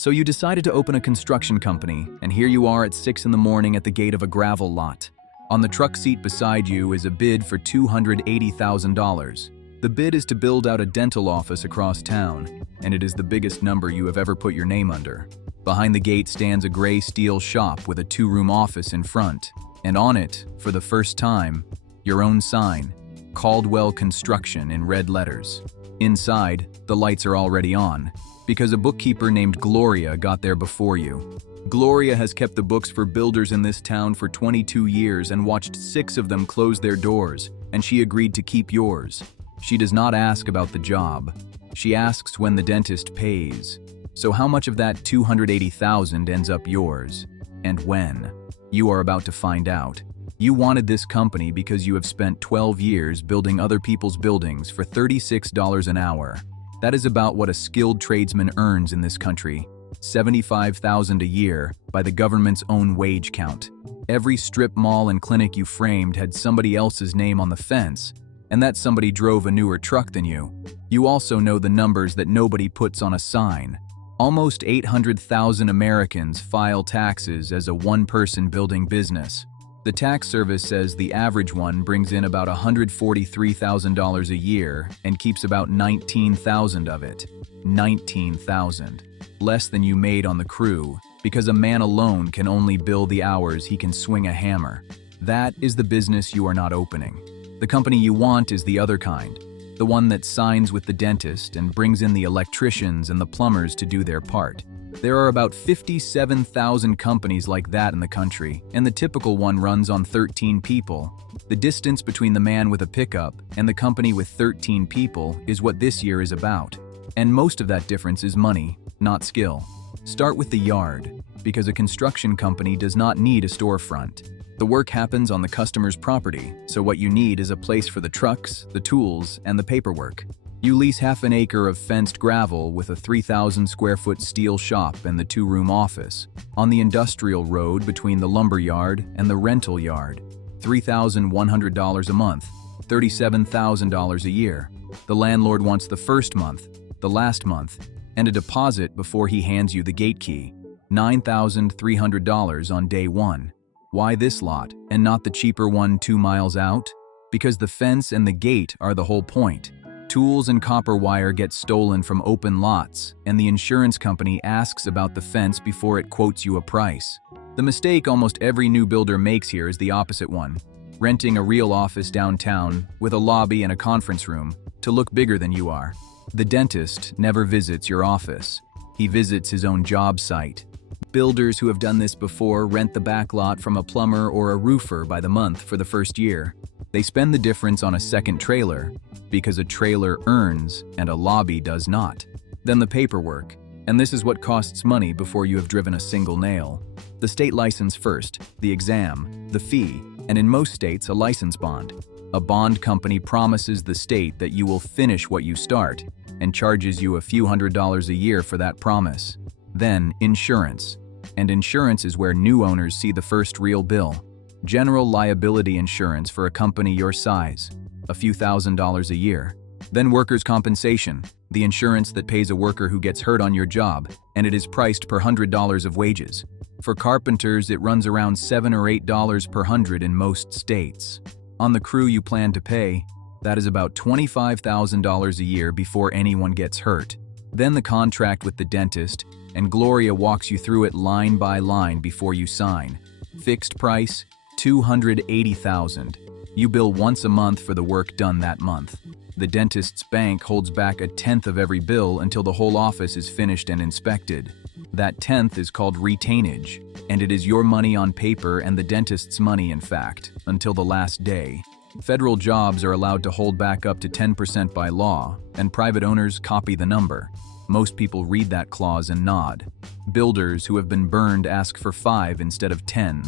So you decided to open a construction company, and here you are at 6 in the morning at the gate of a gravel lot. On the truck seat beside you is a bid for $280,000. The bid is to build out a dental office across town, and it is the biggest number you have ever put your name under. Behind the gate stands a gray steel shop with a 2-room office in front, and on it, for the first time, your own sign, Caldwell Construction in red letters. Inside, the lights are already on, because a bookkeeper named Gloria got there before you. Gloria has kept the books for builders in this town for 22 years and watched 6 of them close their doors, and she agreed to keep yours. She does not ask about the job. She asks when the dentist pays. So how much of that $280,000 ends up yours? And when? You are about to find out. You wanted this company because you have spent 12 years building other people's buildings for $36 an hour. That is about what a skilled tradesman earns in this country. $75,000 a year by the government's own wage count. Every strip mall and clinic you framed had somebody else's name on the fence, and that somebody drove a newer truck than you. You also know the numbers that nobody puts on a sign. Almost 800,000 Americans file taxes as a one-person building business. The tax service says the average one brings in about $143,000 a year and keeps about $19,000 of it. $19,000. Less than you made on the crew, because a man alone can only bill the hours he can swing a hammer. That is the business you are not opening. The company you want is the other kind, the one that signs with the dentist and brings in the electricians and the plumbers to do their part. There are about 57,000 companies like that in the country, and the typical one runs on 13 people. The distance between the man with a pickup and the company with 13 people is what this year is about. And most of that difference is money, not skill. Start with the yard, because a construction company does not need a storefront. The work happens on the customer's property, so what you need is a place for the trucks, the tools, and the paperwork. You lease half an acre of fenced gravel with a 3,000 square foot steel shop and the 2-room office on the industrial road between the lumber yard and the rental yard. $3,100 a month, $37,000 a year. The landlord wants the first month, the last month, and a deposit before he hands you the gate key. $9,300 on day 1. Why this lot and not the cheaper one 2 miles out? Because the fence and the gate are the whole point. Tools and copper wire get stolen from open lots, and the insurance company asks about the fence before it quotes you a price. The mistake almost every new builder makes here is the opposite one, renting a real office downtown with a lobby and a conference room to look bigger than you are. The dentist never visits your office. He visits his own job site. Builders who have done this before rent the back lot from a plumber or a roofer by the month for the first year. They spend the difference on a second trailer, because a trailer earns and a lobby does not. Then the paperwork, and this is what costs money before you have driven a single nail. The state license first, the exam, the fee, and in most states a license bond. A bond company promises the state that you will finish what you start, and charges you a few $100s a year for that promise. Then insurance, and insurance is where new owners see the first real bill. General liability insurance for a company your size, a few $1,000s a year. Then workers' compensation, the insurance that pays a worker who gets hurt on your job, and it is priced per $100 of wages. For carpenters, it runs around $7 or $8 per 100 in most states. On the crew you plan to pay, that is about $25,000 a year before anyone gets hurt. Then the contract with the dentist, and Gloria walks you through it line by line before you sign. Fixed price, $280,000. You bill once a month for the work done that month. The dentist's bank holds back a tenth of every bill until the whole office is finished and inspected. That tenth is called retainage, and it is your money on paper and the dentist's money, in fact, until the last day. Federal jobs are allowed to hold back up to 10% by law, and private owners copy the number. Most people read that clause and nod. Builders who have been burned ask for 5 instead of 10,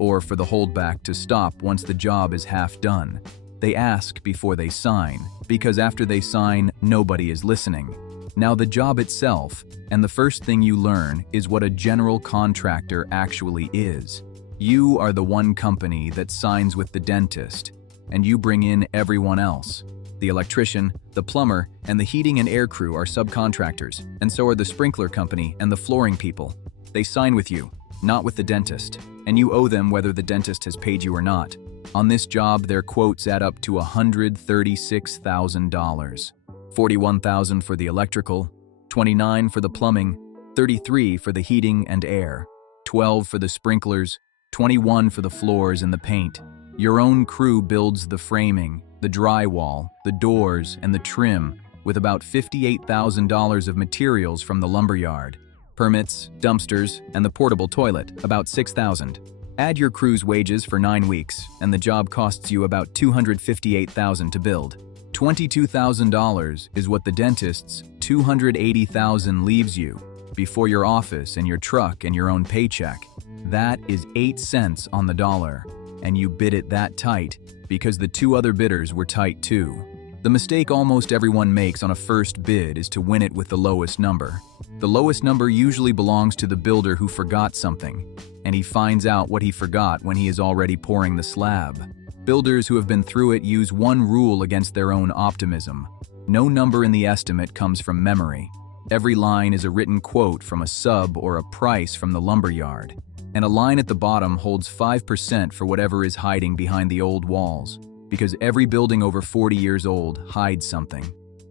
or for the holdback to stop once the job is half done. They ask before they sign, because after they sign, nobody is listening. Now the job itself, and the first thing you learn is what a general contractor actually is. You are the one company that signs with the dentist, and you bring in everyone else. The electrician, the plumber, and the heating and air crew are subcontractors, and so are the sprinkler company and the flooring people. They sign with you, not with the dentist, and you owe them whether the dentist has paid you or not. On this job, their quotes add up to $136,000. $41,000 for the electrical, $29,000 for the plumbing, $33,000 for the heating and air, $12,000 for the sprinklers, $21,000 for the floors and the paint. Your own crew builds the framing, the drywall, the doors, and the trim, with about $58,000 of materials from the lumberyard. Permits, dumpsters, and the portable toilet, about $6,000. Add your crew's wages for 9 weeks, and the job costs you about $258,000 to build. $22,000 is what the dentist's $280,000 leaves you, before your office and your truck and your own paycheck. That is 8 cents on the dollar, and you bid it that tight because the 2 other bidders were tight too. The mistake almost everyone makes on a first bid is to win it with the lowest number. The lowest number usually belongs to the builder who forgot something, and he finds out what he forgot when he is already pouring the slab. Builders who have been through it use one rule against their own optimism. No number in the estimate comes from memory. Every line is a written quote from a sub or a price from the lumberyard, and a line at the bottom holds 5% for whatever is hiding behind the old walls, because every building over 40 years old hides something.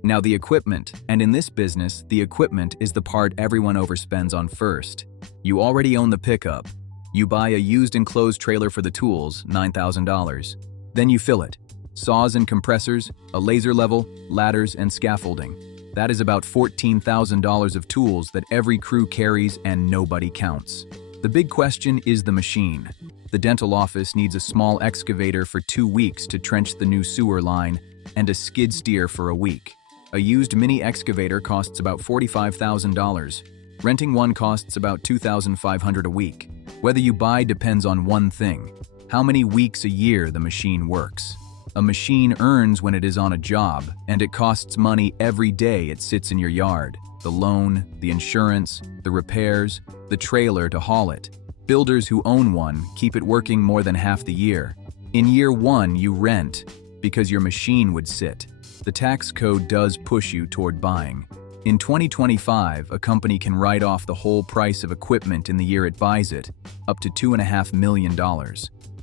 Now the equipment, and in this business, the equipment is the part everyone overspends on first. You already own the pickup. You buy a used enclosed trailer for the tools, $9,000. Then you fill it. Saws and compressors, a laser level, ladders, and scaffolding. That is about $14,000 of tools that every crew carries and nobody counts. The big question is the machine. The dental office needs a small excavator for 2 weeks to trench the new sewer line and a skid steer for a week. A used mini excavator costs about $45,000. Renting one costs about $2,500 a week. Whether you buy depends on one thing: how many weeks a year the machine works. A machine earns when it is on a job, and it costs money every day it sits in your yard. The loan, the insurance, the repairs, the trailer to haul it. Builders who own one keep it working more than half the year. In year 1, you rent because your machine would sit. The tax code does push you toward buying. In 2025, a company can write off the whole price of equipment in the year it buys it, up to $2.5 million.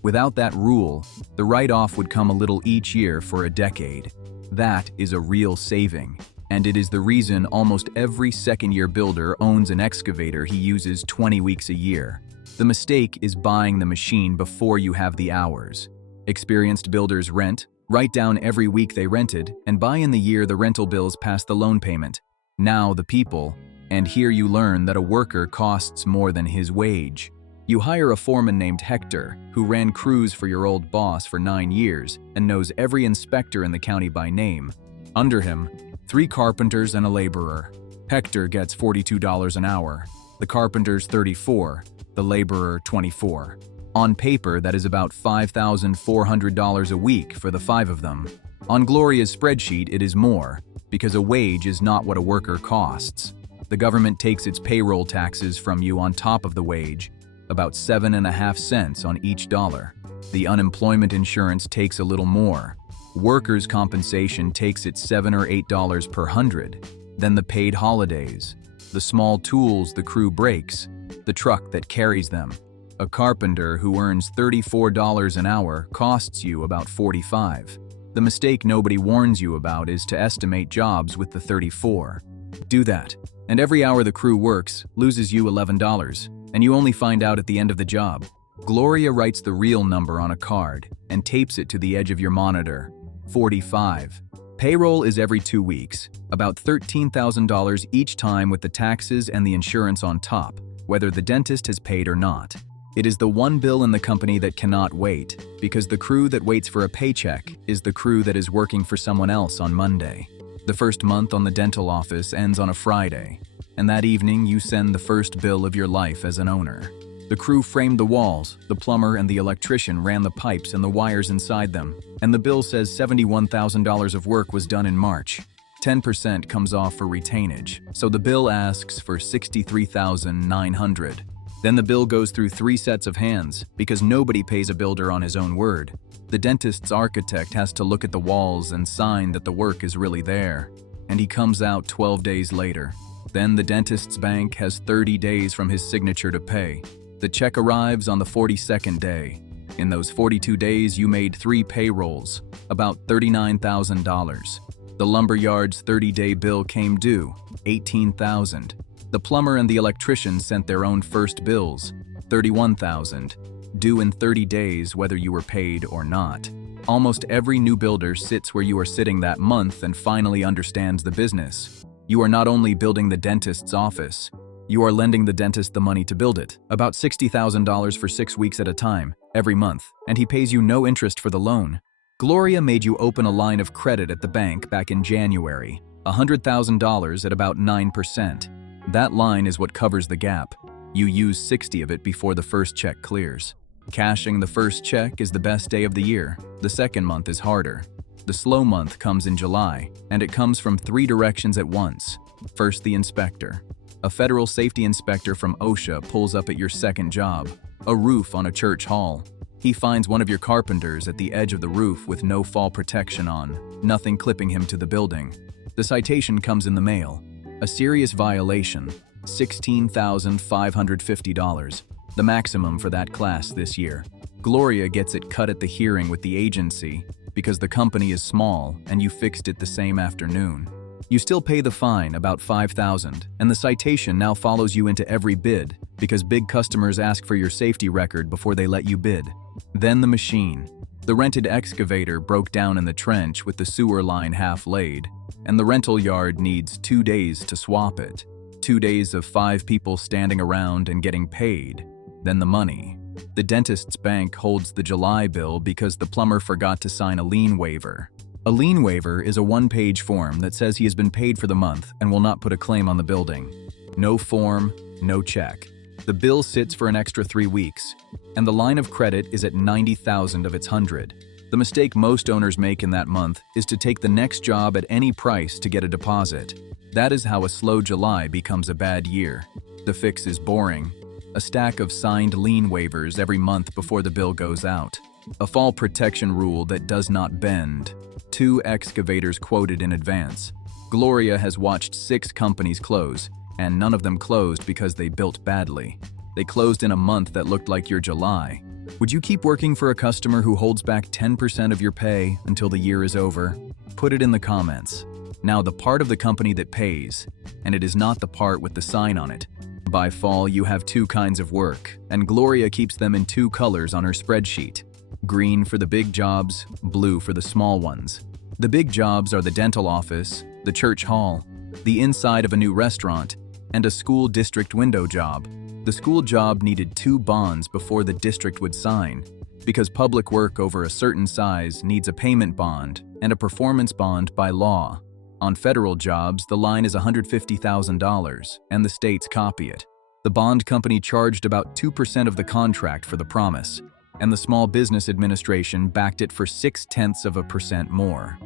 Without that rule, the write-off would come a little each year for a decade. That is a real saving, and it is the reason almost every second-year builder owns an excavator he uses 20 weeks a year. The mistake is buying the machine before you have the hours. Experienced builders rent, write down every week they rented, and buy in the year the rental bills pass the loan payment. Now the people, and here you learn that a worker costs more than his wage. You hire a foreman named Hector, who ran crews for your old boss for 9 years and knows every inspector in the county by name. Under him, 3 carpenters and a laborer. Hector gets $42 an hour, the carpenters $34, the laborer $24. On paper, that is about $5,400 a week for the 5 of them. On Gloria's spreadsheet, it is more, because a wage is not what a worker costs. The government takes its payroll taxes from you on top of the wage, about 7.5 cents on each dollar. The unemployment insurance takes a little more. Workers' compensation takes its $7 or $8 per hundred. Then the paid holidays, the small tools the crew breaks, the truck that carries them. A carpenter who earns $34 an hour costs you about $45. The mistake nobody warns you about is to estimate jobs with the 34. Do that, and every hour the crew works loses you $11, and you only find out at the end of the job. Gloria writes the real number on a card and tapes it to the edge of your monitor. 45. Payroll is every 2 weeks, about $13,000 each time with the taxes and the insurance on top, whether the dentist has paid or not. It is the one bill in the company that cannot wait, because the crew that waits for a paycheck is the crew that is working for someone else on Monday. The first month on the dental office ends on a Friday, and that evening you send the first bill of your life as an owner. The crew framed the walls, the plumber and the electrician ran the pipes and the wires inside them, and the bill says $71,000 of work was done in March. 10% comes off for retainage, so the bill asks for $63,900. Then the bill goes through 3 sets of hands because nobody pays a builder on his own word. The dentist's architect has to look at the walls and sign that the work is really there, and he comes out 12 days later. Then the dentist's bank has 30 days from his signature to pay. The check arrives on the 42nd day. In those 42 days, you made 3 payrolls, about $39,000. The lumberyard's 30-day bill came due, $18,000. The plumber and the electrician sent their own first bills, $31,000, due in 30 days whether you were paid or not. Almost every new builder sits where you are sitting that month and finally understands the business. You are not only building the dentist's office, you are lending the dentist the money to build it, about $60,000 for 6 weeks at a time, every month, and he pays you no interest for the loan. Gloria made you open a line of credit at the bank back in January, $100,000 at about 9%. That line is what covers the gap. You use 60 of it before the first check clears. Cashing the first check is the best day of the year. The second month is harder. The slow month comes in July, and it comes from 3 directions at once. First, the inspector. A federal safety inspector from OSHA pulls up at your second job, a roof on a church hall. He finds one of your carpenters at the edge of the roof with no fall protection on, nothing clipping him to the building. The citation comes in the mail. A serious violation, $16,550, the maximum for that class this year. Gloria gets it cut at the hearing with the agency because the company is small and you fixed it the same afternoon. You still pay the fine, about $5,000, and the citation now follows you into every bid because big customers ask for your safety record before they let you bid. Then the machine. The rented excavator broke down in the trench with the sewer line half laid, and the rental yard needs 2 days to swap it. 2 days of 5 people standing around and getting paid. Then the money. The dentist's bank holds the July bill because the plumber forgot to sign a lien waiver. A lien waiver is a 1-page form that says he has been paid for the month and will not put a claim on the building. No form, no check. The bill sits for an extra 3 weeks, and the line of credit is at 90,000 of its 100. The mistake most owners make in that month is to take the next job at any price to get a deposit. That is how a slow July becomes a bad year. The fix is boring. A stack of signed lien waivers every month before the bill goes out. A fall protection rule that does not bend. 2 excavators quoted in advance. Gloria has watched 6 companies close, and none of them closed because they built badly. They closed in a month that looked like your July. Would you keep working for a customer who holds back 10% of your pay until the year is over? Put it in the comments. Now, the part of the company that pays, and it is not the part with the sign on it. By fall, you have 2 kinds of work, and Gloria keeps them in 2 colors on her spreadsheet. Green for the big jobs, blue for the small ones. The big jobs are the dental office, the church hall, the inside of a new restaurant, and a school district window job. The school job needed 2 bonds before the district would sign, because public work over a certain size needs a payment bond and a performance bond by law. On federal jobs, the line is $150,000, and the states copy it. The bond company charged about 2% of the contract for the promise, and the Small Business Administration backed it for 0.6% more.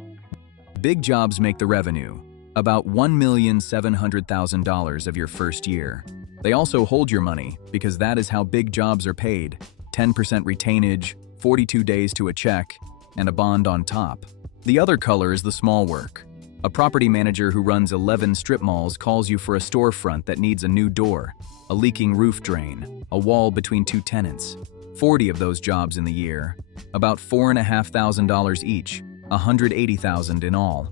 Big jobs make the revenue, about $1,700,000 of your first year. They also hold your money because that is how big jobs are paid. 10% retainage, 42 days to a check, and a bond on top. The other color is the small work. A property manager who runs 11 strip malls calls you for a storefront that needs a new door, a leaking roof drain, a wall between 2 tenants. 40 of those jobs in the year, about $4,500 each, $180,000 in all.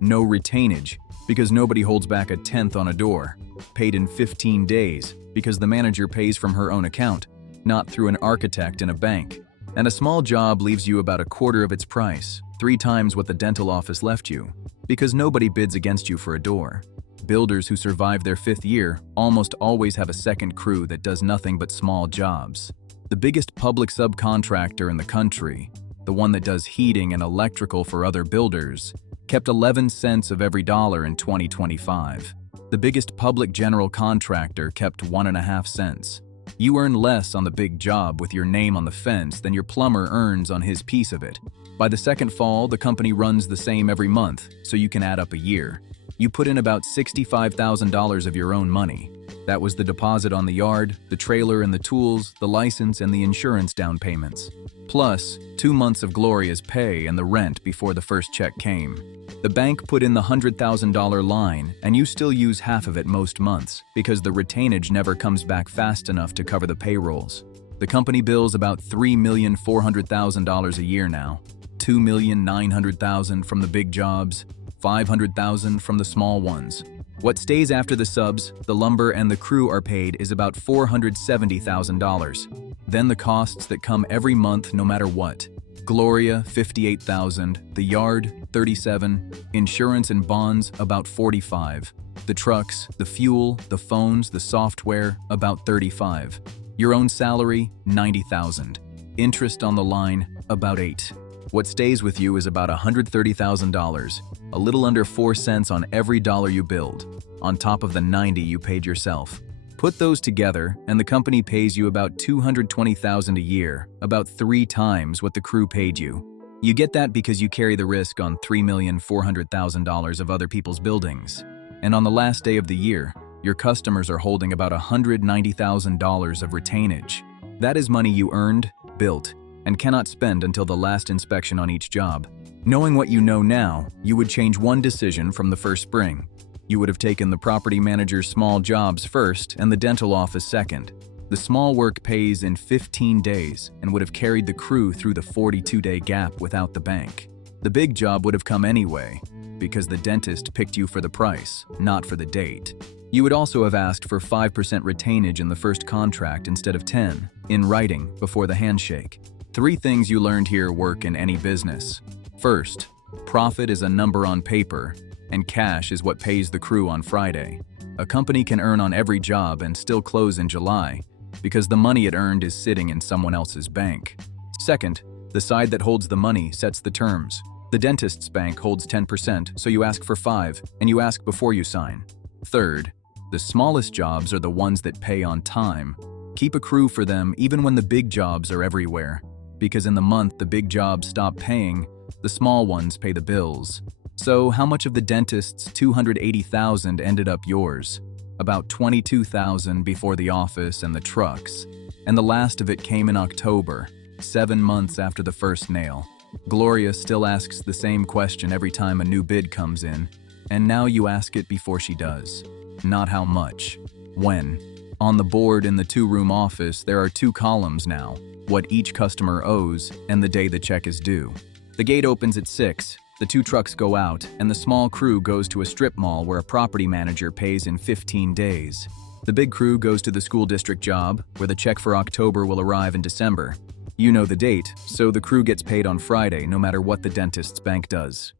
No retainage, because nobody holds back 1/10 on a door. Paid in 15 days, because the manager pays from her own account, not through an architect in a bank. And a small job leaves you about 1/4 of its price, 3 times what the dental office left you, because nobody bids against you for a door. Builders who survive their 5th year almost always have a second crew that does nothing but small jobs. The biggest public subcontractor in the country, the one that does heating and electrical for other builders, kept 11 cents of every dollar in 2025. The biggest public general contractor kept 1.5 cents. You earn less on the big job with your name on the fence than your plumber earns on his piece of it. By the second fall, the company runs the same every month, so you can add up a year. You put in about $65,000 of your own money. That was the deposit on the yard, the trailer and the tools, the license and the insurance down payments. Plus, 2 months of Gloria's pay and the rent before the first check came. The bank put in the $100,000 line, and you still use half of it most months because the retainage never comes back fast enough to cover the payrolls. The company bills about $3,400,000 a year now. $2,900,000 from the big jobs, $500,000 from the small ones. What stays after the subs, the lumber and the crew are paid is about $470,000. Then the costs that come every month no matter what. Gloria, $58,000, the yard, $37,000, insurance and bonds, about $45,000, the trucks, the fuel, the phones, the software, about $35,000, your own salary, $90,000, interest on the line, about $8,000. What stays with you is about $130,000, a little under 4 cents on every dollar you build, on top of the $90,000 you paid yourself. Put those together, and the company pays you about $220,000 a year, about 3 times what the crew paid you. You get that because you carry the risk on $3,400,000 of other people's buildings. And on the last day of the year, your customers are holding about $190,000 of retainage. That is money you earned, built, and cannot spend until the last inspection on each job. Knowing what you know now, you would change one decision from the first spring. You would have taken the property manager's small jobs first and the dental office second. The small work pays in 15 days and would have carried the crew through the 42-day gap without the bank. The big job would have come anyway, because the dentist picked you for the price, not for the date. You would also have asked for 5% retainage in the first contract instead of 10, in writing, before the handshake. 3 things you learned here work in any business. First, profit is a number on paper, and cash is what pays the crew on Friday. A company can earn on every job and still close in July because the money it earned is sitting in someone else's bank. Second, the side that holds the money sets the terms. The dentist's bank holds 10%, so you ask for 5, and you ask before you sign. Third, the smallest jobs are the ones that pay on time. Keep a crew for them even when the big jobs are everywhere, because in the month the big jobs stop paying, the small ones pay the bills. So how much of the dentist's $280,000 ended up yours? About $22,000 before the office and the trucks. And the last of it came in October, 7 months after the first nail. Gloria still asks the same question every time a new bid comes in, and now you ask it before she does. Not how much. When. On the board in the 2-room office, there are 2 columns now, what each customer owes and the day the check is due. The gate opens at 6. The 2 trucks go out, and the small crew goes to a strip mall where a property manager pays in 15 days. The big crew goes to the school district job, where the check for October will arrive in December. You know the date, so the crew gets paid on Friday no matter what the dentist's bank does.